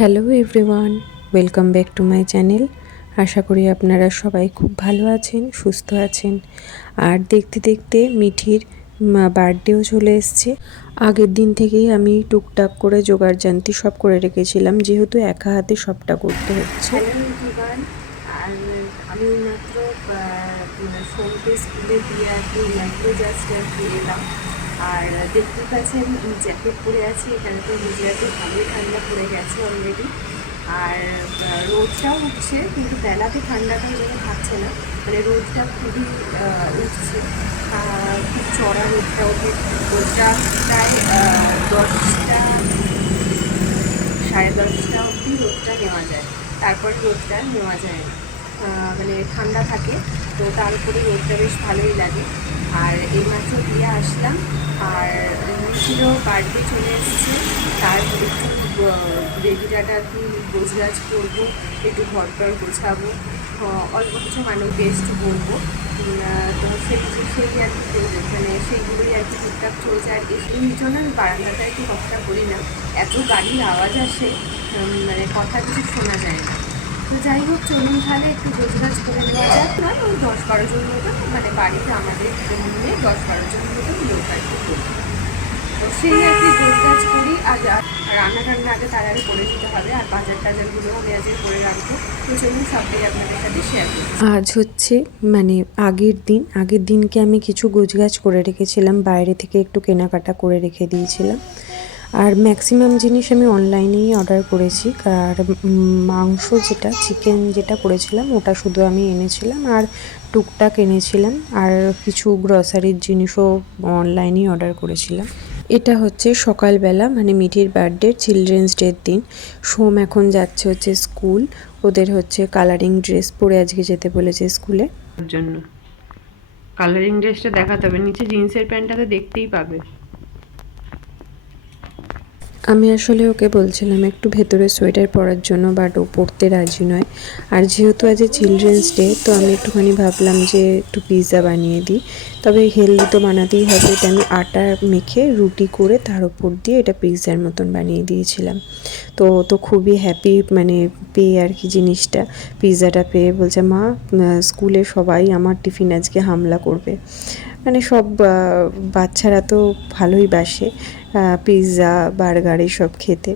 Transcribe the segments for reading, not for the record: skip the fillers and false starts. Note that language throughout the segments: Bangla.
Hello everyone, welcome back to my channel. আশা করি আপনারা সবাই খুব ভালো আছেন, সুস্থ আছেন। আর দেখতে দেখতে মিঠির বার্থডেও চলে এসছে। আগের দিন থেকেই আমি টুকটাক করে জোগাড়জান্তি সব করে রেখেছিলাম, যেহেতু একা হাতে সবটা করতে হচ্ছে। হ্যালো এভরিওয়ান, আর আমি মাত্র সোমকে স্কুলে দিয়ে আর কি মাত্র জাস্ট এলাম। আর দেখতে পাচ্ছেন জ্যাকেট পরে আছি, এখানে তো গুজরাটে ভালোই ঠান্ডা পড়ে গেছে অলরেডি। আর রোদটাও উঠছে, কিন্তু বেলাতে ঠান্ডাটাও যেন থাকছে না, মানে রোদটা খুবই উঠছে, খুব চড়া রোদটা ওঠে। রোদটা প্রায় 10টা 10:30 অবধি রোদটা নেওয়া যায়, তারপরে রোদটা নেওয়া যায় না, মানে ঠান্ডা থাকে। তো তার উপরে রোদটা বেশ ভালোই লাগে। আর এইমাত্র দিয়ে আসলাম, আর ছিল বাড়িতে চলে এসেছে। তার একটু রেডিটাটা আর কি গোছগাছ করবো, একটু ঘর গোছাবো, অল্প কিছু মানুষ গেস্ট বলবো। তো সেই আর কি মানে সেইগুলোই আর কি টুকটাক চলছে। আর এই জন্য আমি বারান্দাটা একটু কথাটা বলি না, এত গাড়ির আওয়াজ আসে, মানে কথা কিছু শোনা যায় না। তো যাই হোক, চলুন তাহলে একটু গোছগাছ করে নেওয়া যাক। নয় ওই 10-12 জন মতো, মানে বাড়িতে আমাদের নিয়ে 10-12 জন মতো লোক আর কি করবো। তো সেই আর কি গোছগাছ করি। আর রান্না আগে তার আগে করে নিতে হবে, আর বাজার টাজারগুলো আমি আজকে করে রাখবো। তো চলুন সবটাই আপনাদের সাথে শেয়ার করি। আজ হচ্ছে মানে আগের দিনকে আমি কিছু গোছগাছ করে রেখেছিলাম, বাইরে থেকে একটু কেনাকাটা করে রেখে দিয়েছিলাম। আর ম্যাক্সিমাম জিনিস আমি অনলাইনেই অর্ডার করেছি। আর মাংস যেটা চিকেন যেটা করেছিলাম ওটা শুধু আমি এনেছিলাম, আর টুকটাক এনেছিলাম, আর কিছু গ্রসারির জিনিসও অনলাইনেই অর্ডার করেছিলাম। এটা হচ্ছে সকালবেলা, মানে মিঠির বার্থডে চিলড্রেন্স ডের দিন। সোম এখন যাচ্ছে হচ্ছে স্কুল, ওদের হচ্ছে কালারিং ড্রেস পরে আজকে যেতে বলেছে স্কুলে। ওর জন্য কালারিং ড্রেসটা দেখাতে হবে, নিচে জিন্সের প্যান্টটা তো দেখতেই পাবে। আমি আসলে ওকে বলছিলাম একটু ভেতরে সোয়েটার পরার জন্য, বাট ও পরতে রাজি নয়। আর যেহেতু আজ চিলড্রেন্স ডে, তো আমি একটুখানি ভাবলাম যে একটু পিৎজা বানিয়ে দিই। তবে হেলদি তো বানাতেই হবে, এটা আমি আটা মেখে রুটি করে তার উপর দিয়ে এটা পিৎজার মতন বানিয়ে দিয়েছিলাম। তো খুবই হ্যাপি, মানে পেয়ে আর কি জিনিসটা, পিৎজাটা পেয়ে বলছে, মা স্কুলে সবাই আমার টিফিন আজকে হামলা করবে। মানে সব বাচ্চারা তো ভালোই বাসে পিৎজা বার্গার এইসব খেতে।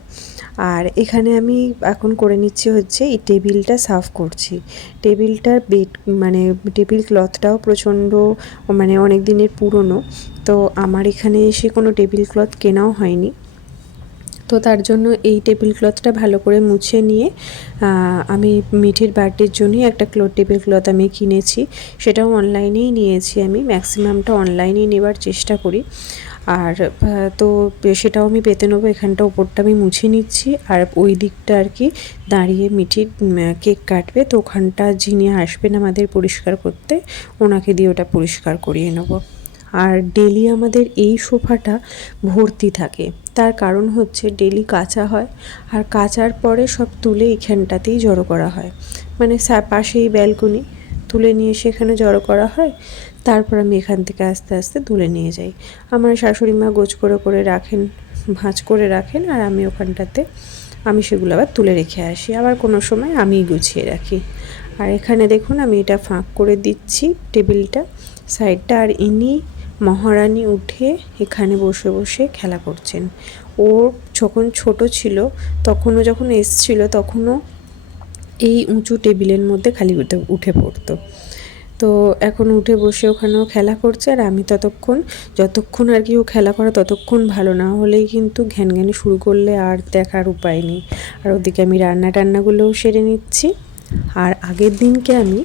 আর এখানে আমি এখন করে নিচ্ছি হচ্ছে এই টেবিলটা সাফ করছি। টেবিলটার মানে টেবিল ক্লথটাও প্রচণ্ড, মানে অনেক দিনের পুরনো। তো আমার এখানে এসে কোনো টেবিল ক্লথ কেনাও হয়নি, তো তার জন্য এই টেবিল ক্লথটা ভালো করে মুছে নিয়ে আমি মিঠির বার্থডের জন্যই একটা টেবিল ক্লথ আমি কিনেছি। সেটাও অনলাইনেই নিয়েছি, আমি ম্যাক্সিমামটা অনলাইনেই নেবার চেষ্টা করি। আর তো সেটাও আমি পেতে নেবো। এখানটা ওপরটা আমি মুছে নিচ্ছি, আর ওই দিকটা আর কি দাঁড়িয়ে মিঠির কেক কাটবে, তো ওখানটা যিনি আসবেন আমাদের পরিষ্কার করতে, ওনাকে দিয়ে ওটা পরিষ্কার করিয়ে নেবো। আর ডেলি আমাদের এই সোফাটা ভর্তি থাকে, তার কারণ হচ্ছে ডেলি কাচা হয়, আর কাচার পরে সব তুলে এইখানটাতেই জড়ো করা হয়, মানে পাশেই ব্যালকনি, তুলে নিয়ে সেখানে জড়ো করা হয়। তারপর আমি এখান থেকে আস্তে আস্তে তুলে নিয়ে যাই। আমার শাশুড়ি মা গোছ করে করে রাখেন, ভাঁজ করে রাখেন, আর আমি ওখানটাতে আমি সেগুলো আবার তুলে রেখে আসি, আবার কোনো সময় আমিই গুছিয়ে রাখি। আর এখানে দেখুন আমি এটা ফাঁক করে দিচ্ছি টেবিলটা সাইডটা, আর ইনি মহারানী উঠে এখানে বসে বসে খেলা করছেন। ও যখন ছোট ছিল, তখনও যখন এসছিল, তখনও এই উঁচু টেবিলের মধ্যে খালি উঠে পড়তো। তো এখন উঠে বসে ওখানেও খেলা করছে, আর আমি যতক্ষণ আর কি ও খেলা করে ততক্ষণ ভালো, না হলেই কিন্তু ঘ্যানঘ্যানি শুরু করলে আর দেখার উপায় নেই। আর ওদিকে আমি টান্নাগুলোও সেরে নিচ্ছি। আর আগের দিনকে আমি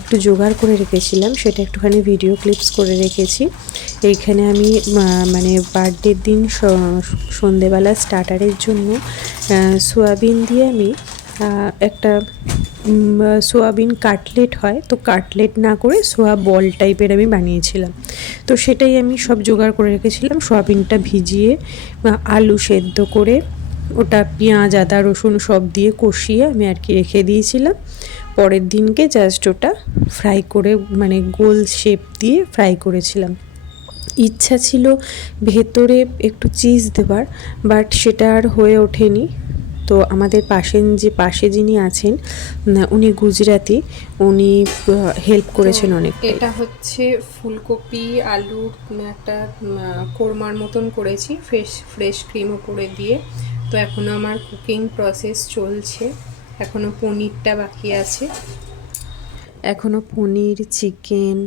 একটু জোগাড় করে রেখেছিলাম, সেটা একটুখানি ভিডিও ক্লিপস করে রেখেছি। এইখানে আমি মানে বার্থডের দিন সন্ধেবেলা স্টার্টারের জন্য সোয়াবিন দিয়ে আমি একটা সোয়াবিন কাটলেট হয়, তো কাটলেট না করে সোয়া বল টাইপের আমি বানিয়েছিলাম। তো সেটাই আমি সব জোগাড় করে রেখেছিলাম, সোয়াবিনটা ভিজিয়ে আলু সেদ্ধ করে ওটা পেঁয়াজ আদা রসুন সব দিয়ে কষিয়ে আমি আর কি রেখে দিয়েছিলাম। পরের দিনকে জাস্ট ওটা ফ্রাই করে, মানে গোল শেপ দিয়ে ফ্রাই করেছিলাম। ইচ্ছা ছিল ভেতরে একটু চিজ দেবার, বাট সেটা আর হয়ে ওঠেনি। তো আমাদের পাশে যিনি আছেন উনি গুজরাটি, উনি হেল্প করেছেন অনেক। এটা হচ্ছে ফুলকপি আলুর একটা কোরমার মতন করেছি, ফ্রেশ ক্রিম উপরে দিয়ে। তো এখনও আমার কুকিং প্রসেস চলছে, এখনও পনিরটা বাকি আছে। এখনও পনির, চিকেন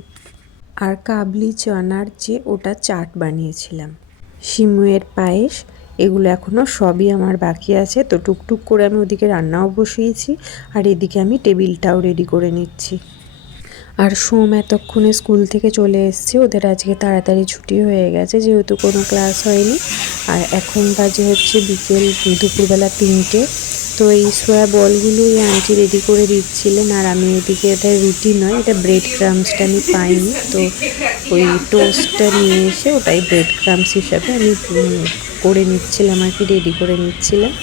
আর কাবলি চানার যে ওটা চাট বানিয়েছিলাম, শিমুয়ের পায়েস, এগুলো এখনও সবই আমার বাকি আছে। তো টুকটুক করে আমি ওদিকে রান্নাও বসিয়েছি আর এদিকে আমি টেবিলটাও রেডি করে নিচ্ছি। আর সোম এতক্ষণে স্কুল থেকে চলে এসছে, ওদের আজকে তাড়াতাড়ি ছুটি হয়ে গেছে যেহেতু কোনো ক্লাস হয়নি। আর এখন বাজে হচ্ছে দুপুরবেলা 3টে। তো এই সোয়া বলগুলোই আন্টি রেডি করে দিচ্ছিলেন, আর আমি এদিকে এটা রুটি নয়, এটা ব্রেড ক্রামসটা আমি পাইনি, তো ওই টোস্টটা নিয়ে এসে ওটাই ব্রেড ক্রামস হিসাবে আমি করে নিচ্ছিলাম আর কি, রেডি করে নিচ্ছিলাম।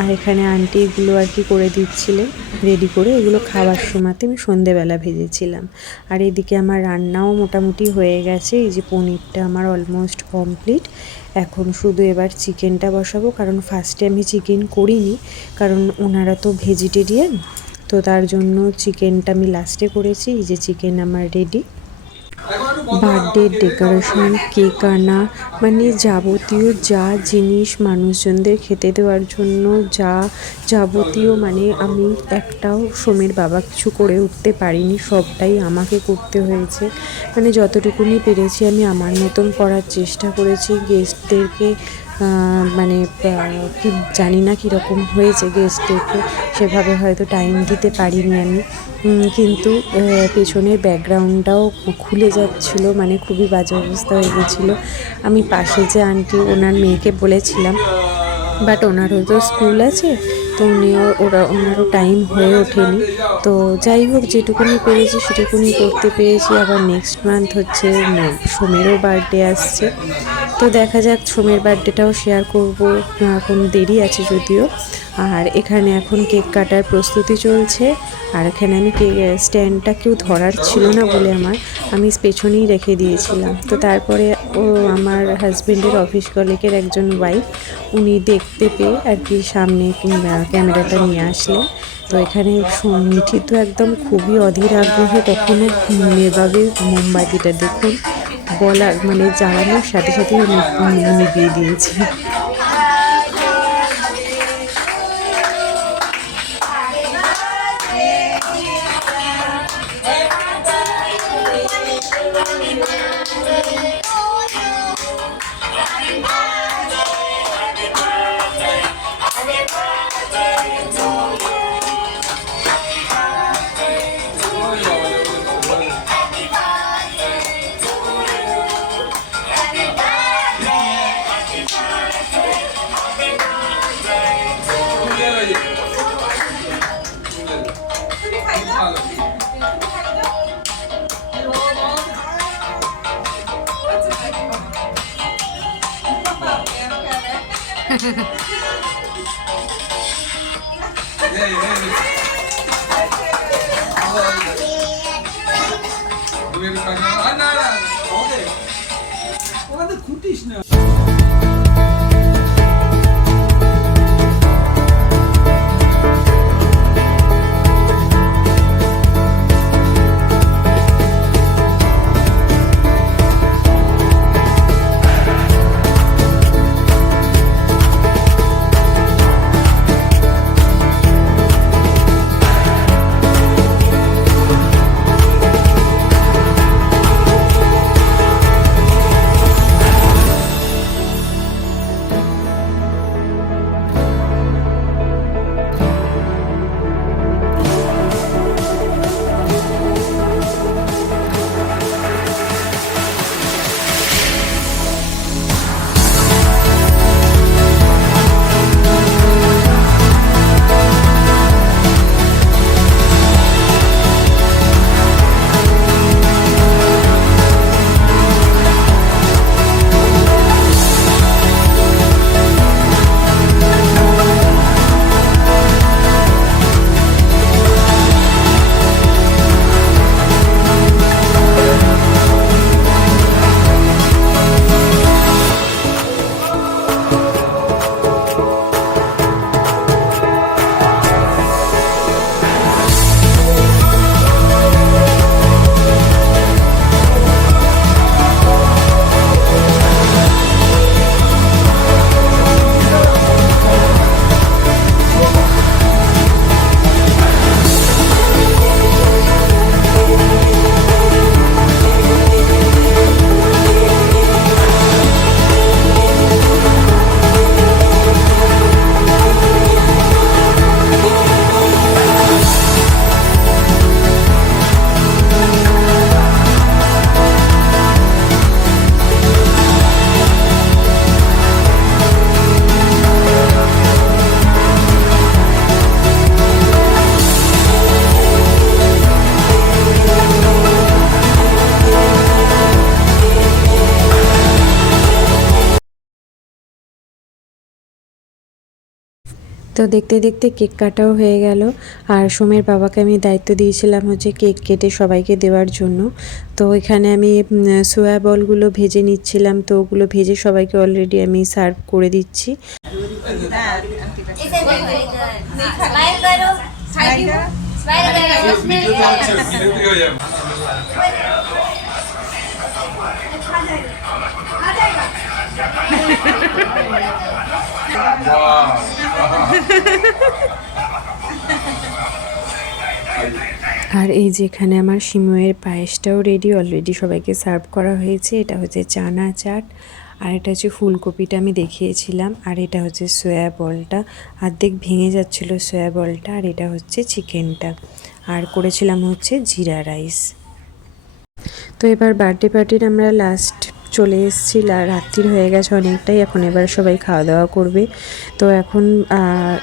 আর এখানে আন্টি এগুলো আর কি করে দিচ্ছিলেন রেডি করে, এগুলো খাওয়ার সময়তে আমি সন্ধেবেলা ভেজেছিলাম। আর এদিকে আমার রান্নাও মোটামুটি হয়ে গেছে, এই যে পনিরটা আমার অলমোস্ট কমপ্লিট। এখন শুধু এবার চিকেনটা বসাবো, কারণ ফার্স্টে আমি চিকেন করিনি, কারণ ওনারা তো ভেজিটেরিয়ান, তো তার জন্য চিকেনটা আমি লাস্টে করেছি। এই যে চিকেন আমার রেডি। বার্থডে ডেকোরেশন, কেক আনা, মানে যাবতীয় যা জিনিস মানুষজনদের খেতে দেওয়ার জন্য যা যাবতীয়, মানে আমি একটাও সোমের বাবা কিছু করে উঠতে পারিনি, সবটাই আমাকে করতে হয়েছে। মানে যতটুকুনি পেরেছি আমি আমার মতন করার চেষ্টা করেছি। গেস্টদেরকে মানে কি জানি না কীরকম হয়েছে, গেস্টদেরকে সেভাবে হয়তো টাইম দিতে পারিনি আমি, কিন্তু পেছনের ব্যাকগ্রাউন্ডটাও খুলে যাচ্ছিলো, মানে খুবই বাজে অবস্থা হয়ে গেছিলো। আমি পাশে যে আন্টি, ওনার মেয়েকে বলেছিলাম, বাট ওনারও তো স্কুল আছে, তো ওনারও টাইম হয়ে ওঠেনি। তো যাই হোক, যেটুকুনি পেরেছি সেটুকুনি করতে পেরেছি। আবার নেক্সট মান্থ হচ্ছে সোমেরও বার্থডে আসছে, তো দেখা যাক সোমের বার্থডেটাও শেয়ার করবো, এখন দেরি আছে যদিও। আর এখানে এখন কেক কাটার প্রস্তুতি চলছে। আর এখানে আমি স্ট্যান্ডটা কেউ ধরার ছিল না বলে আমি পেছনেই রেখে দিয়েছিলাম। তো তারপরে আমার হাজব্যান্ডের অফিস কলিগের একজন ওয়াইফ, উনি দেখতে পেয়ে আর কি সামনে ক্যামেরাটা নিয়ে আসলেন। তো এখানে মিঠি তো একদম খুবই অধীর আগ্রহে কখনো নেভাবে মোমবাতিটা, দেখুন বলার মানে জ্বালানোর সাথে সাথে নিভিয়ে দিয়েছে। তো দেখতে দেখতে কেক কাটাও হয়ে গেল। আর সোমের বাবাকে আমি দায়িত্ব দিয়েছিলাম হচ্ছে কেক কেটে সবাইকে দেওয়ার জন্য। তো এখানে আমি সোয়া বলগুলো ভেজে নিচ্ছিলাম, তো ওগুলো ভেজে সবাইকে অলরেডি আমি সার্ভ করে দিচ্ছি। আর এই যে এখানে আমার সিমইয়ের পায়েসটাও রেডি, অলরেডি সবাইকে সার্ভ করা হয়েছে। এটা হচ্ছে চানা চাট, আর এটা হচ্ছে ফুলকপিটা আমি দেখিয়েছিলাম, আর এটা হচ্ছে সয়া বলটা, অর্ধেক ভেঙে যাচ্ছিলো সয়া বলটা, আর এটা হচ্ছে চিকেনটা, আর করেছিলাম হচ্ছে জিরা রাইস। তো এবার বার্থডে পার্টির আমরা লাস্ট চলে এসেছি, রাত্রির হয়ে গেছে অনেকটাই, এখন এবার সবাই খাওয়া দাওয়া করবে। তো এখন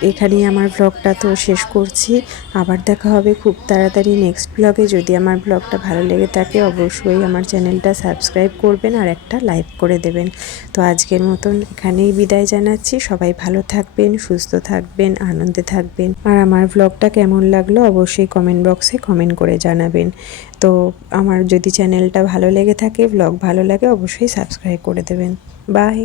এখানেই আমার ব্লগটা তো শেষ করছি। আবার দেখা হবে খুব তাড়াতাড়ি নেক্সট ব্লগে। যদি আমার ব্লগটা ভালো লেগে থাকে অবশ্যই আমার চ্যানেলটা সাবস্ক্রাইব করবেন আর একটা লাইক করে দেবেন। তো আজকের মতন এখানেই বিদায় জানাচ্ছি। সবাই ভালো থাকবেন, সুস্থ থাকবেন, আনন্দে থাকবেন। আর আমার ব্লগটা কেমন লাগলো অবশ্যই কমেন্ট বক্সে কমেন্ট করে জানাবেন। তো আমার যদি চ্যানেলটা ভালো লেগে থাকে, ব্লগ ভালো লাগে, অবশ্যই সাবস্ক্রাইব করে দেবেন। বাই।